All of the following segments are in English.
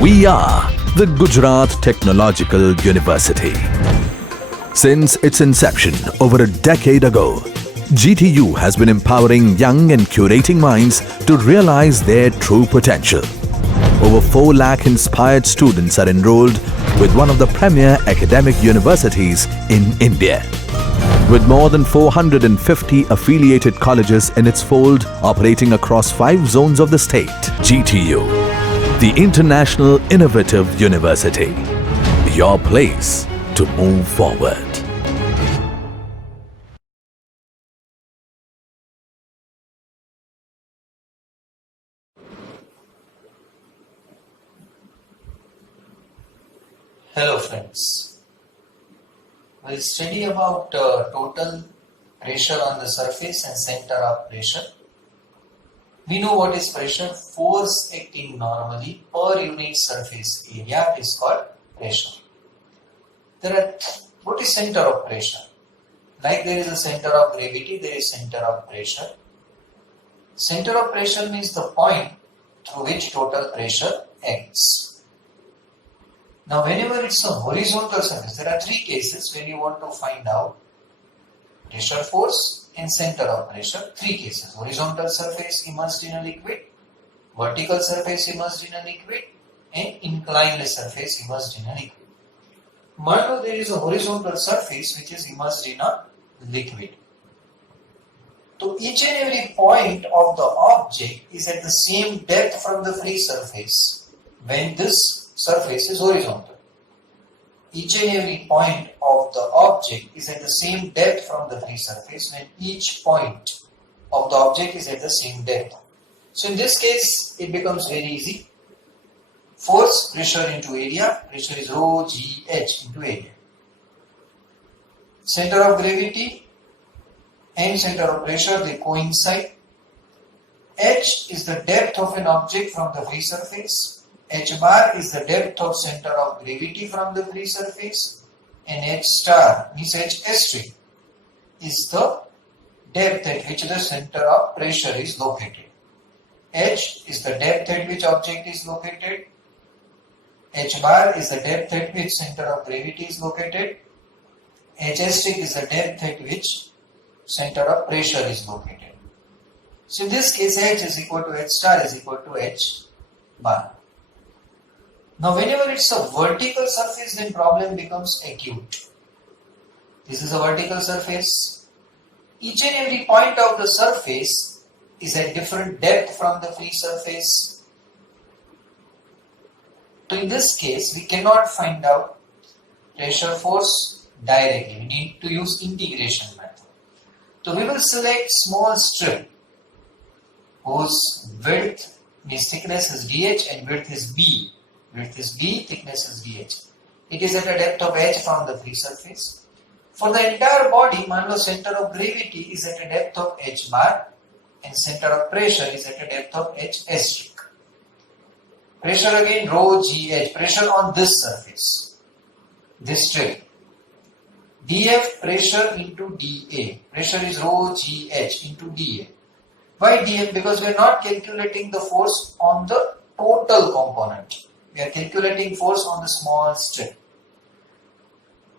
We are the Gujarat Technological University. Since its inception over a decade ago, GTU has been empowering young and curating minds to realize their true potential. Over 4 lakh inspired students are enrolled with one of the premier academic universities in India. With more than 450 affiliated colleges in its fold operating across 5 zones of the state, GTU, the International Innovative University, your place to move forward. Hello friends, we'll study about total pressure on the surface and center of pressure. We know what is pressure. Force acting normally per unit surface area is called pressure. What is center of pressure? Like there is a center of gravity, there is center of pressure. Center of pressure means the point through which total pressure acts. Now whenever it's a horizontal surface, there are 3 cases when you want to find out pressure, force and center of pressure. 3 cases: horizontal surface immersed in a liquid, vertical surface immersed in a liquid, and inclined surface immersed in a liquid. Now there is a horizontal surface which is immersed in a liquid. So each and every point of the object is at the same depth from the free surface when this surface is horizontal. Each and every point of the object is at the same depth from the free surface when each point of the object is at the same depth. So in this case, it becomes very easy. Force, pressure into area. Pressure is rho g h into area. Center of gravity and center of pressure, they coincide. H is the depth of an object from the free surface. H bar is the depth of center of gravity from the free surface, and H star means H asterisk is the depth at which the center of pressure is located. H is the depth at which object is located. H bar is the depth at which center of gravity is located. H asterisk is the depth at which center of pressure is located. So in this case, H is equal to H star is equal to H bar. Now whenever it's a vertical surface, then problem becomes acute. This is a vertical surface. Each and every point of the surface is at different depth from the free surface. So in this case, we cannot find out pressure, force directly. We need to use integration method. So we will select small strip whose width means thickness is dh and width is b. Width is b, thickness is dh. It is at a depth of h from the free surface. For the entire body, man lo center of gravity is at a depth of h bar and center of pressure is at a depth of h asterisk. Pressure again rho g h, pressure on this surface, this strip. df pressure into dA, pressure is rho g h into dA. Why df? Because we are not calculating the force on the total component. We are calculating force on the small strip.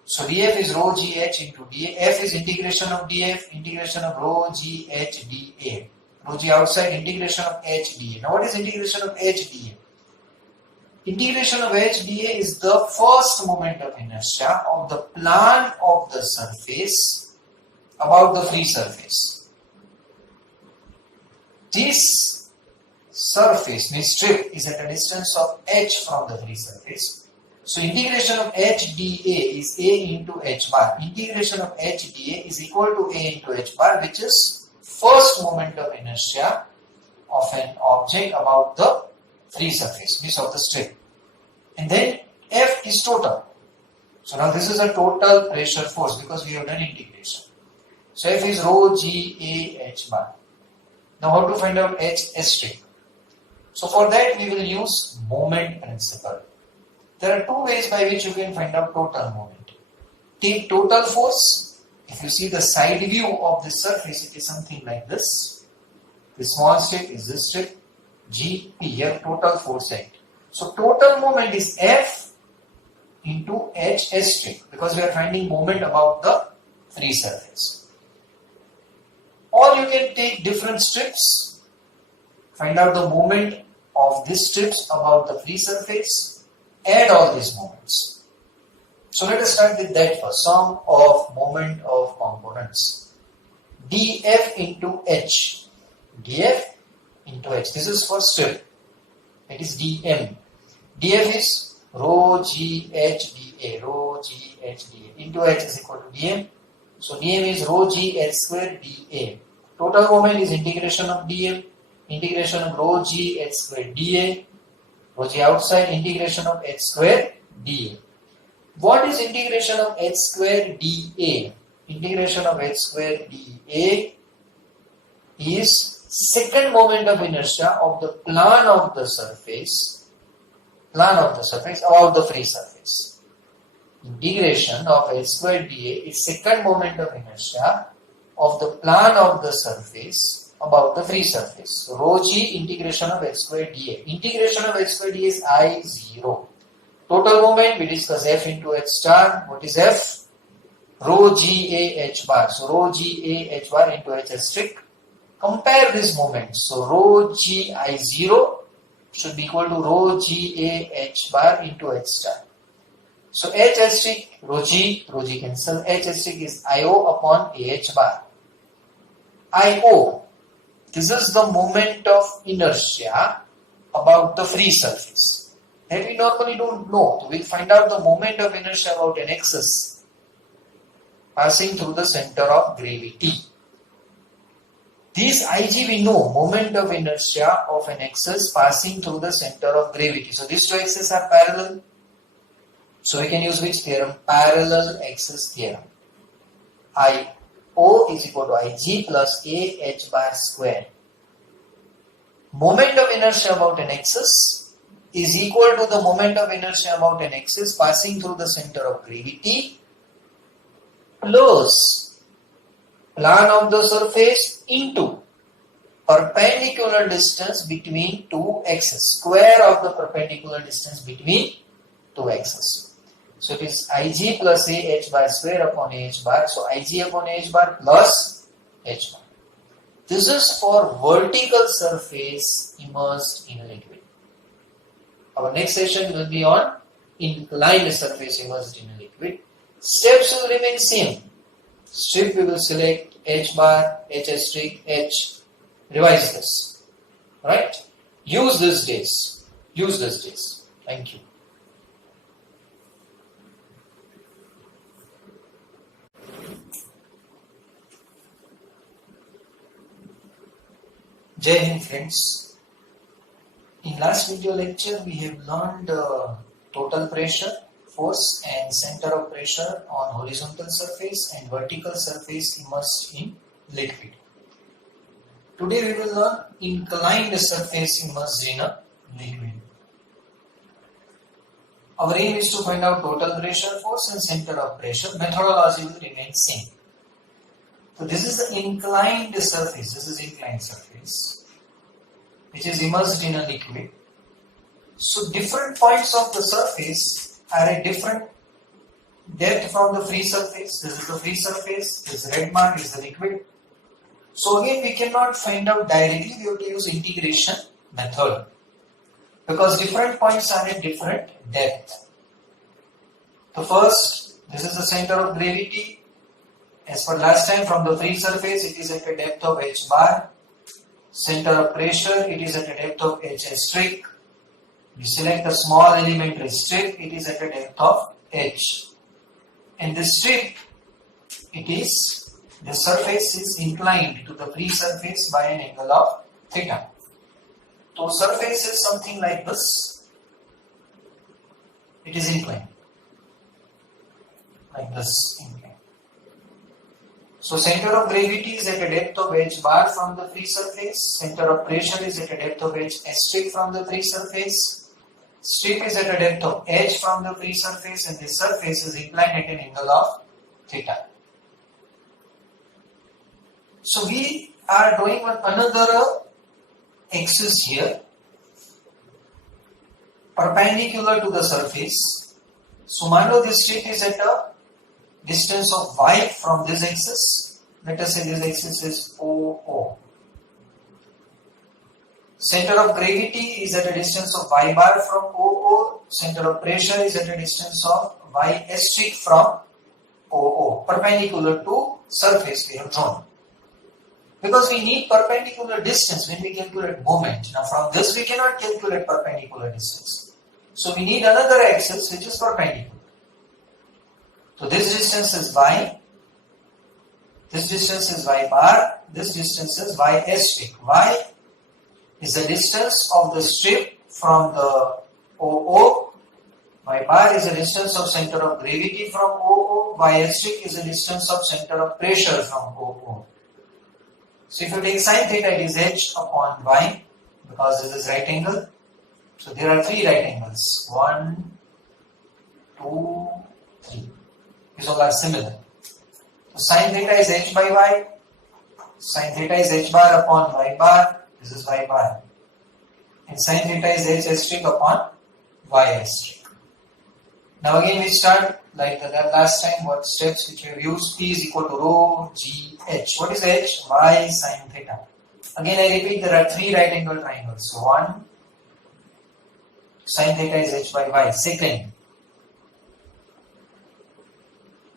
So df is rho g h into dA. F is integration of df, integration of rho g h dA. Rho g outside, integration of h dA. Now what is integration of h dA? Integration of h dA is the first moment of inertia of the plan of the surface about the free surface. This surface, means strip, is at a distance of h from the free surface. So integration of h dA is a into h bar. Integration of h dA is equal to a into h bar, which is first moment of inertia of an object about the free surface, means of the strip. And then F is total. So now this is a total pressure force because we have done integration. So F is rho g a h bar. Now how to find out h asterisk? So for that we will use moment principle. There are 2 ways by which you can find out total moment. Take total force. If you see the side view of the surface, it is something like this. The small strip is this strip. G, P, here total force act. So total moment is F into H S strip, because we are finding moment about the free surface. Or you can take different strips, find out the moment of these strips about the free surface, add all these moments. So let us start with that first. Sum of moment of components. dF into H. dF into H. This is for strip. It is dm. dF is rho g h dA. Rho g h dA into H is equal to dm. So dm is rho g h square dA. Total moment is integration of dm, integration of rho g h square dA, rho g outside, integration of h square dA. What is integration of h square dA? Integration of h square dA is second moment of inertia of the plan of the surface about the free surface. Integration of h square dA is second moment of inertia of the plan of the surface about the free surface. So rho g integration of h square dA. Integration of h square dA is I0. Total moment, we discuss F into H star. What is F? Rho g A H bar. So rho g A H bar into H strict. Compare this moment. So rho g I0 should be equal to rho g A H bar into H star. So H strict, rho g cancel. H strict is IO upon AH bar. IO, this is the moment of inertia about the free surface. That we normally don't know. So we'll find out the moment of inertia about an axis passing through the center of gravity. This Ig we know, moment of inertia of an axis passing through the center of gravity. So these two axes are parallel. So we can use which theorem? Parallel axis theorem. IO is equal to Ig plus AH bar square. Moment of inertia about an axis is equal to the moment of inertia about an axis passing through the center of gravity plus plan of the surface into perpendicular distance between two axes, square of the perpendicular distance between two axes. So it is Ig plus AH bar square upon AH bar. So Ig upon AH bar plus H bar. This is for vertical surface immersed in liquid. Our next session will be on inclined surface immersed in liquid. Steps will remain same. Strip we will select H bar, H strict, H. Revise this. Right? Use these days. Use these days. Thank you. Jai Hind friends. In last video lecture we have learned total pressure, force and center of pressure on horizontal surface and vertical surface immersed in liquid. Today we will learn inclined surface immersed in a liquid. Our aim is to find out total pressure, force and center of pressure. Methodology will remain same. So this is the inclined surface. This is inclined surface which is immersed in a liquid. So different points of the surface are at different depth from the free surface. This is the free surface. This red mark is the liquid. So again we cannot find out directly. We have to use integration method because different points are at different depth. So first, this is the center of gravity. As for last time, from the free surface, it is at a depth of h bar. Center of pressure, it is at a depth of h strict. We select the small elementary strip, it is at a depth of h. And the strip, the surface is inclined to the free surface by an angle of theta. So surface is something like this. It is inclined. Like this, inclined. So center of gravity is at a depth of h bar from the free surface. Center of pressure is at a depth of h strict from the free surface. Strip is at a depth of h from the free surface, and this surface is inclined at an angle of theta. So we are doing another axis here. perpendicular to the surface. So मान लो this strip is at a distance of y from this axis. Let us say this axis is OO. Center of gravity is at a distance of y bar from OO. Center of pressure is at a distance of y asterisk from OO. Perpendicular to surface we have drawn. Because we need perpendicular distance when we calculate moment. Now from this we cannot calculate perpendicular distance. So we need another axis which is perpendicular. So this distance is y. This distance is y bar. This distance is y asterisk. Y is the distance of the strip from the OO. Y bar is the distance of center of gravity from OO. Y asterisk is the distance of center of pressure from OO. So if you take sin theta, it is h upon y, because this is right angle. So there are three right angles. 1, 2, 3. These all are similar. So sin theta is h by y. Sin theta is h bar upon y bar. This is y bar. And sin theta is h asterisk upon y asterisk. Now again we start like the last time. What steps which we have used? P is equal to rho g h. What is h? Y sin theta. Again I repeat, there are three right angle triangles. So 1, sin theta is h by y. Second,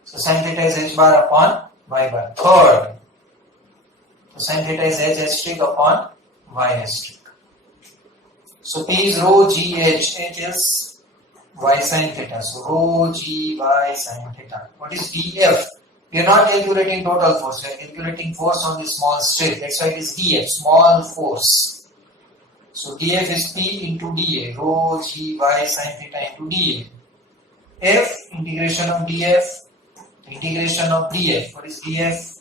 so sin theta is h bar upon y bar. Third, so sin theta is h asterisk upon y asterisk. So P is rho g h. H is y sin theta. So rho g y sin theta. What is dF? We are not calculating total force. We are calculating force on the small strip. That's why it is dF, small force. So dF is P into dA. Rho g y sin theta into dA. F, integration of dF. Integration of dF. What is dF?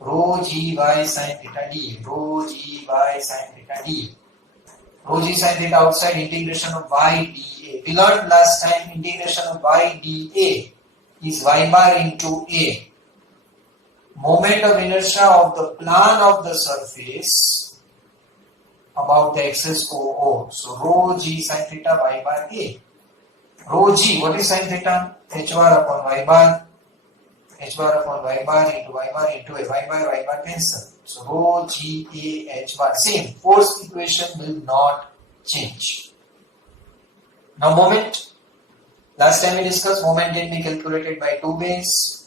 Rho g y sin theta dA. Rho g y sin theta dA. Rho g sin theta outside, integration of y dA. We learned last time integration of y dA is y bar into A. Moment of inertia of the plane of the surface about the axis OO. So rho g sin theta y bar A. Rho g, what is sin theta? H bar upon y bar. H bar upon y bar into y bar into A. Y bar cancel. So rho g A h bar. Same. Force equation will not change. Now moment. Last time we discussed moment can be calculated by two ways.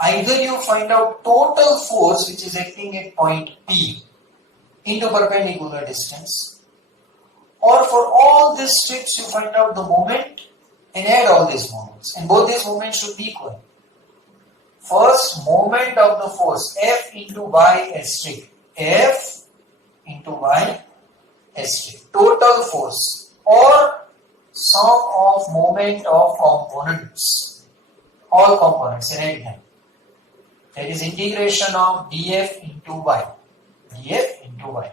Either you find out total force which is acting at point P into perpendicular distance, or for all these strips you find out the moment and add all these moments, and both these moments should be equal. First, moment of the force F into y asterisk. F into y asterisk. Total force or sum of moment of components. All components in any time. That is integration of dF into y. dF into y.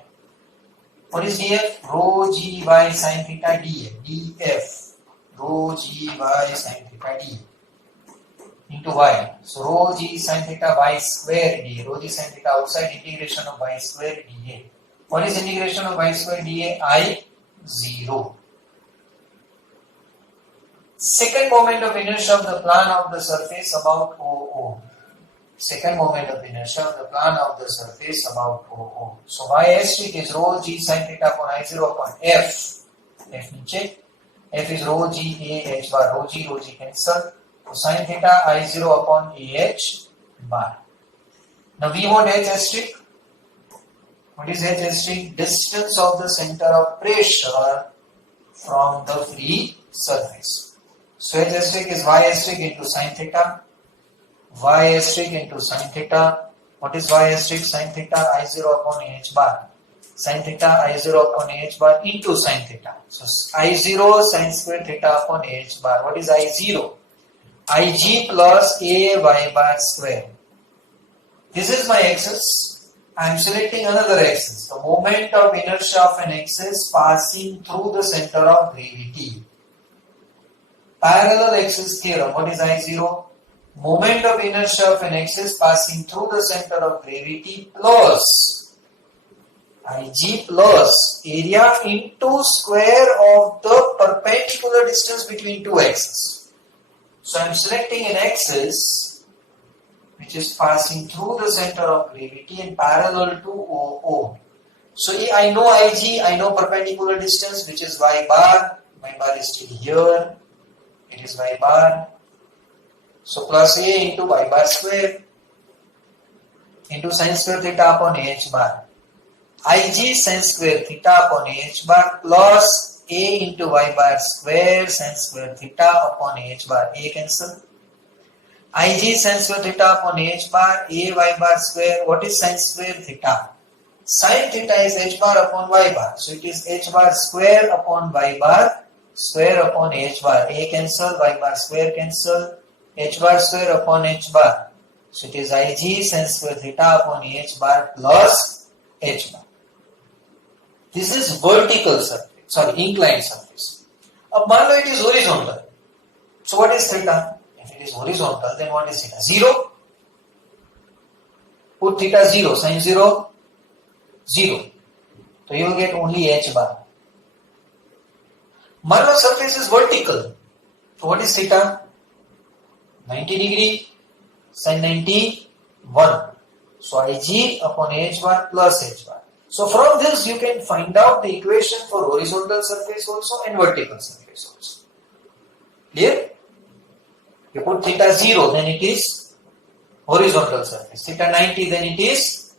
What is dF? Rho g y sin theta dA. dF. Rho g y sin theta dA. Into y. So rho g sin theta y square dA. Rho g sin theta outside, integration of y square dA. What is integration of y square dA? I 0. Second moment of inertia of the plane of the surface about OO. Second moment of inertia of the plane of the surface about OO. So y asterisk is rho g sin theta upon I0 upon F. F niche. F is rho g A h bar. Rho g cancel. So sin theta I0 upon AH bar. Now we want H asterisk. What is H asterisk? Distance of the center of pressure from the free surface. So H asterisk is y asterisk into sin theta. Y asterisk into sin theta. What is y asterisk? Sin theta I0 upon AH bar. Sin theta I0 upon AH bar into sin theta. So I0 sin square theta upon AH bar. What is I0? Ig plus A y bar square. This is my axis. I am selecting another axis. The moment of inertia of an axis passing through the center of gravity. Parallel axis theorem. What is I0? Moment of inertia of an axis passing through the center of gravity plus Ig plus area into square of the perpendicular distance between two axes. So I am selecting an axis which is passing through the center of gravity and parallel to O. So I know IG, I know perpendicular distance, which is y bar. Y bar is still here. It is y bar. So plus A into y bar square into sin square theta upon h bar. IG sin square theta upon h bar plus A into y bar square sin square theta upon h bar. A cancel. IG sin square theta upon h bar, A y bar square. What is sin square theta? Sin theta is h bar upon y bar. So it is h bar square upon y bar square upon h bar. A cancel, y bar square cancel, h bar square upon h bar. So it is Ig sin square theta upon h bar plus h bar. This is vertical surface, inclined surface. Now, मान लो it is horizontal. So what is theta? If it is horizontal, then what is theta? 0. Put theta 0, sin 0, 0. So you will get only h bar. मान लो surface is vertical. So what is theta? 90 degree, sin 90, 1. So Ig upon h bar plus h bar. So from this you can find out the equation for horizontal surface also and vertical surface also. Clear? You put theta 0, then it is horizontal surface. Theta 90, then it is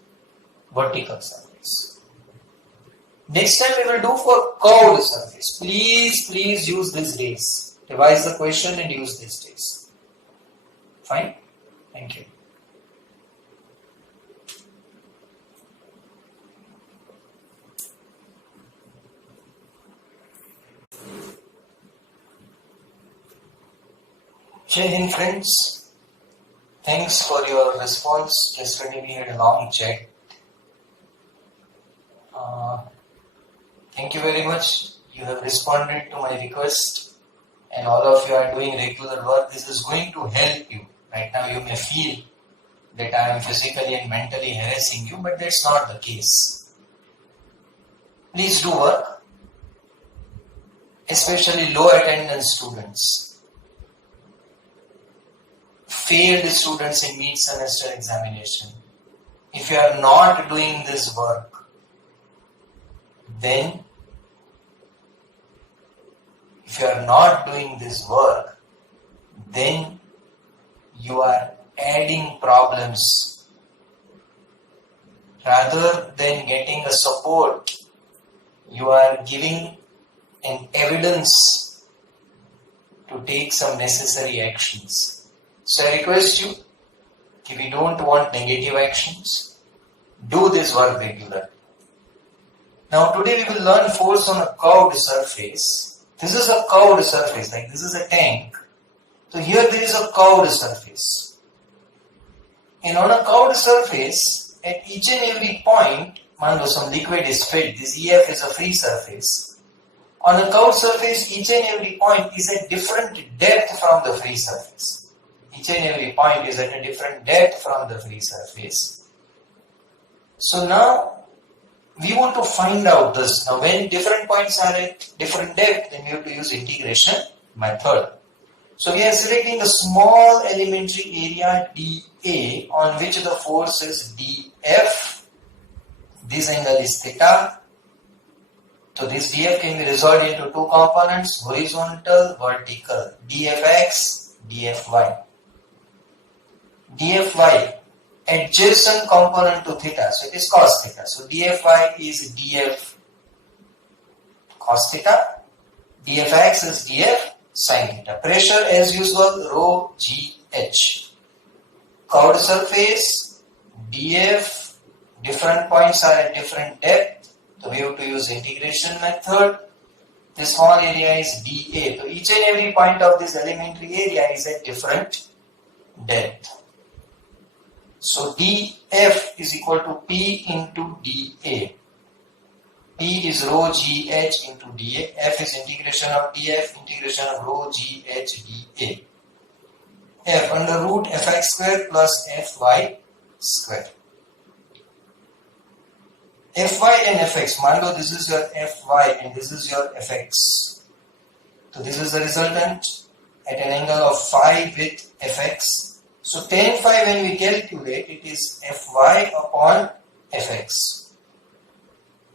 vertical surface. Next time we will do for curved surface. Please use these days. Revise the question and use these days. Fine? Thank you. Jai Hind friends, thanks for your response. Yesterday we had a long chat. Thank you very much. You have responded to my request and all of you are doing regular work. This is going to help you. Right now you may feel that I am physically and mentally harassing you, but that's not the case. Please do work, especially low attendance students. Failed students in mid-semester examination. If you are not doing this work, then you are adding problems rather than getting a support. You are giving an evidence to take some necessary actions. So I request you, if you don't want negative actions, do this work regularly. Now today we will learn force on a curved surface. This is a curved surface, like this is a tank. So here there is a curved surface. And on a curved surface, at each and every point, some liquid is filled. This EF is a free surface. On a curved surface, each and every point is at different depth from the free surface. Each and every point is at a different depth from the free surface. So now we want to find out this. Now when different points are at different depth, then we have to use integration method. So we are selecting a small elementary area dA on which the force is dF. This angle is theta. So this dF can be resolved into two components, horizontal, vertical, dfx, dfy. dfy, adjacent component to theta, so it is cos theta. So dfy is df cos theta, dfx is df sin theta. Pressure as usual, rho gh. Curved surface, df, different points are at different depth, so we have to use integration method. This small area is dA, so each and every point of this elementary area is at different depth. So dF is equal to P into dA. P is rho gh into dA. F is integration of dF, integration of rho gh dA. F under root fx square plus fy square. Fy and fx, मान लो this is your fy and this is your fx. So this is the resultant at an angle of phi with fx. So tan phi, when we calculate, it is fy upon fx.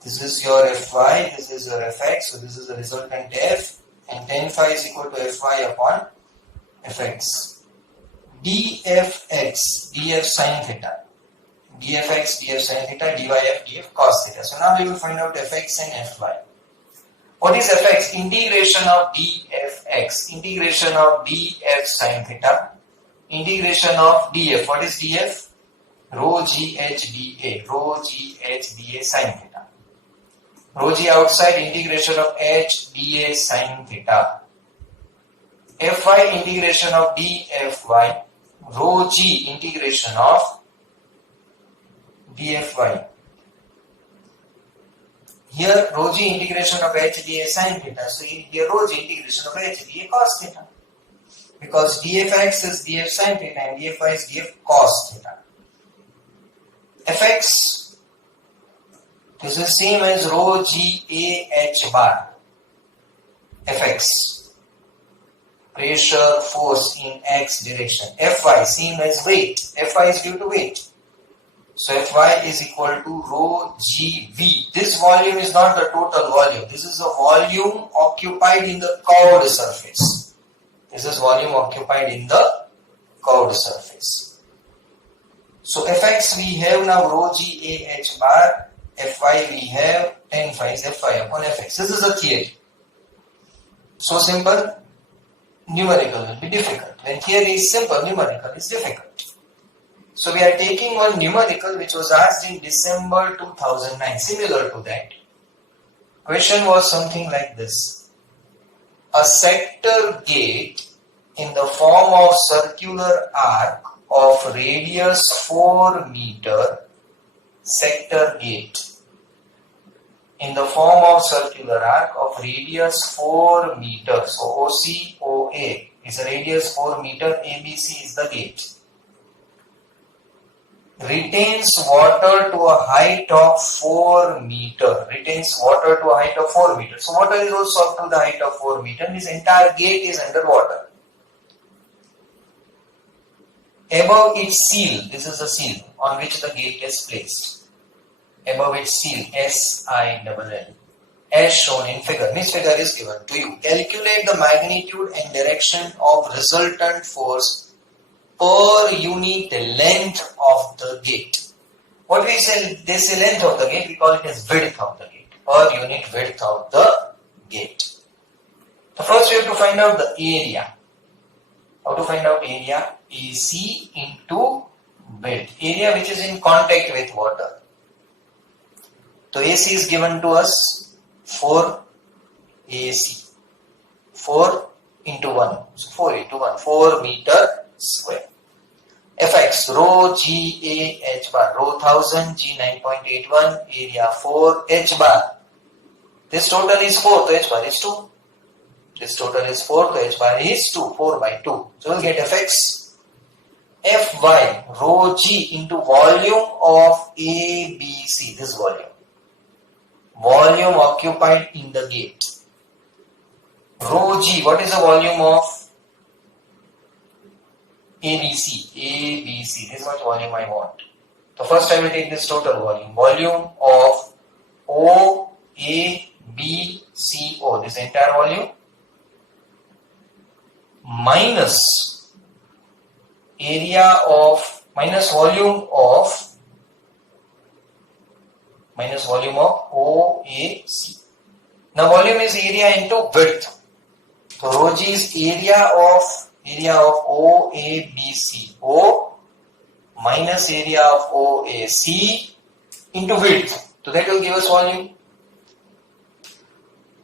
This is your fy, this is your fx, so this is the resultant f, and tan phi is equal to fy upon fx. dfx, df sin theta, dfx, df sin theta, dyf, df cos theta. So now we will find out fx and fy. What is fx? Integration of dfx, integration of df sin theta, integration of df. What is df? Rho g h dA, rho g h dA sin theta. Rho g outside, integration of h dA sin theta. Fy, integration of dfy, rho g, integration of dfy. Here rho g, integration of h dA sin theta. So here rho g, integration of h dA cos theta. Because dfx is df sin theta and dfy is df cos theta. Fx, this is same as rho g a h bar. Fx, pressure, force in x direction. Fy, same as weight. Fy is due to weight. So Fy is equal to rho gv. This volume is not the total volume. This is the volume occupied in the curved surface. This is volume occupied in the curved surface. So Fx we have now rho g a h bar. Fy we have tan phi is Fy upon Fx. This is the theory. So simple. Numerical will be difficult. When theory is simple, numerical is difficult. So we are taking one numerical which was asked in December 2009, similar to that. Question was something like this. A sector gate in the form of circular arc of radius 4 meter, sector gate in the form of circular arc of radius 4 meter. So OC, OA is a radius 4 meter, ABC is the gate. Retains water to a height of 4 meter. Retains water to a height of 4 meter. So water is also up to the height of 4 meter. This entire gate is underwater. Above its seal, this is the seal on which the gate is placed. Above its seal, SILL, as shown in figure. This figure is given to you. Calculate the magnitude and direction of resultant force per unit length of the gate. What we say, they say length of the gate, we call it as width of the gate, per unit width of the gate. So first we have to find out the area. How to find out area? AC into width. Area which is in contact with water. So AC is given to us 4 AC. 4 into 1. So 4 into 1. 4 meter square. Fx, rho g a h bar, rho 1000, g 9.81, area 4, h bar. This total is 4, so h bar is 2. This total is 4, so h bar is 2, 4 by 2. So we'll get Fx. Fy, rho g into volume of ABC, this volume. Volume occupied in the gate. Rho g, what is the volume of ABC? ABC, this is much volume I want. So first I will take this total volume. Volume of O, A, B, C, O. This entire volume. Minus area of, minus volume of OAC. Now volume is area into width. So rho g is area of OABC. O minus area of OAC into width. So that will give us volume.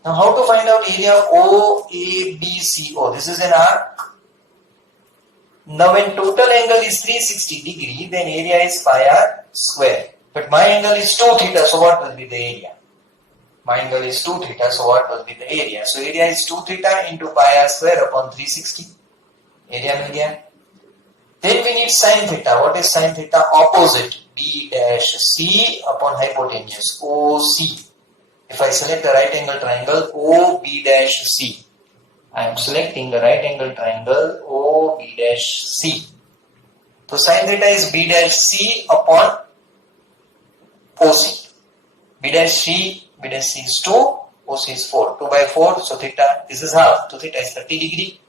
Now how to find out area of OABCO? This is an arc. Now when total angle is 360 degree, then area is pi r square. But my angle is 2 theta, so what will be the area? My angle is 2 theta, so what will be the area? So area is 2 theta into pi r square upon 360. Area will get. Then we need sin theta. What is sin theta? Opposite B dash C upon hypotenuse OC. If I select a right angle triangle OB dash C, I am selecting the right angle triangle OB-C. So sin theta is B-C upon OC. B-C is 2, OC is 4. 2 by 4, so theta, this is half. So theta is 30 degree.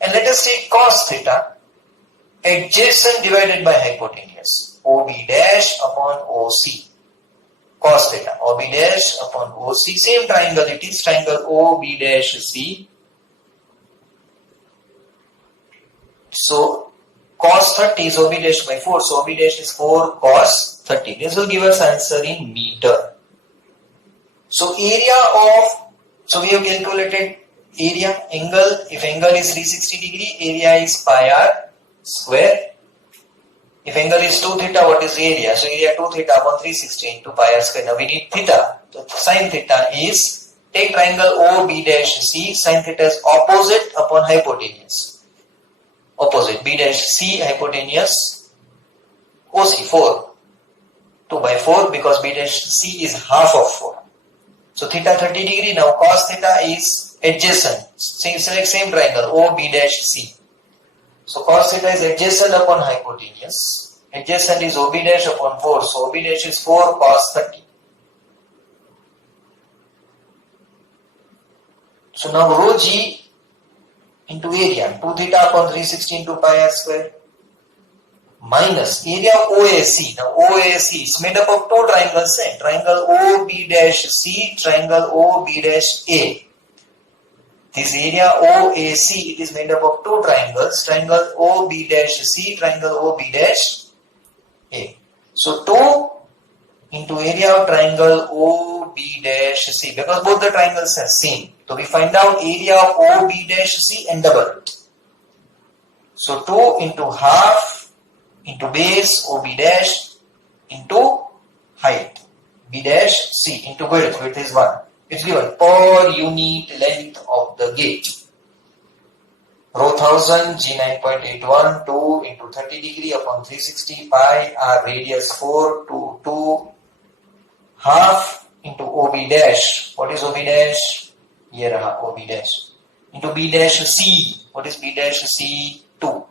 And let us take cos theta, adjacent divided by hypotenuse. OB dash upon OC. Cos theta, OB dash upon OC. Same triangle it is, triangle OB dash C. So cos 30 is OB dash by 4. So OB dash is 4 cos 30. This will give us answer in meter. So area of, so we have calculated area, angle, if angle is 360 degree, area is pi r square. If angle is 2 theta, what is the area? So area 2 theta upon 360 into pi r square. Now we need theta. So sin theta is, take triangle OB dash C, sin theta is opposite upon hypotenuse. Opposite, B dash C hypotenuse, OC 4. 2 by 4 because B dash C is half of 4. So theta 30 degree. Now cos theta is adjacent. Select same triangle OB dash C. So cos theta is adjacent upon hypotenuse. Adjacent is OB dash upon 4. So OB dash is 4 cos 30. So now rho G into area 2 theta upon 360 into pi r square minus area of OAC. Now OAC is made up of two triangles, triangle OB dash C, triangle OB dash A. This area OAC, it is made up of two triangles, triangle OB dash C, triangle OB dash A. So 2 into area of triangle OB dash C, because both the triangles are same. So we find out area of OB dash C and double it. So 2 into half into base OB dash into height B dash C into width. Width is 1. It's given per unit length of the gate. Rho 1000 G 9.81 2 into 30 degree upon 360 pi r radius 4 to 2 half into OB dash. What is OB dash? Here OB dash into B dash C. What is B dash C? 2.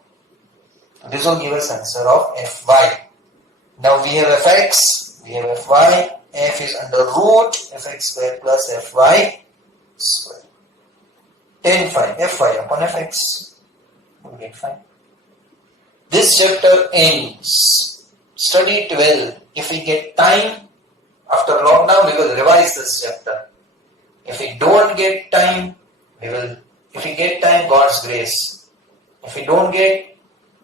This will give us answer of Fy. Now we have Fx, we have Fy. F is under root Fx square plus Fy square. Tan phi, Fy upon Fx. We get phi. This chapter ends. Study it well. If we get time, after lockdown, we will revise this chapter. If we don't get time, if we get time, God's grace. If we don't get,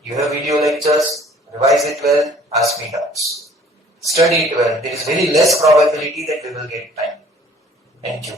you have video lectures, revise it well, ask me doubts. Study it well. There is very less probability that we will get time. Thank you.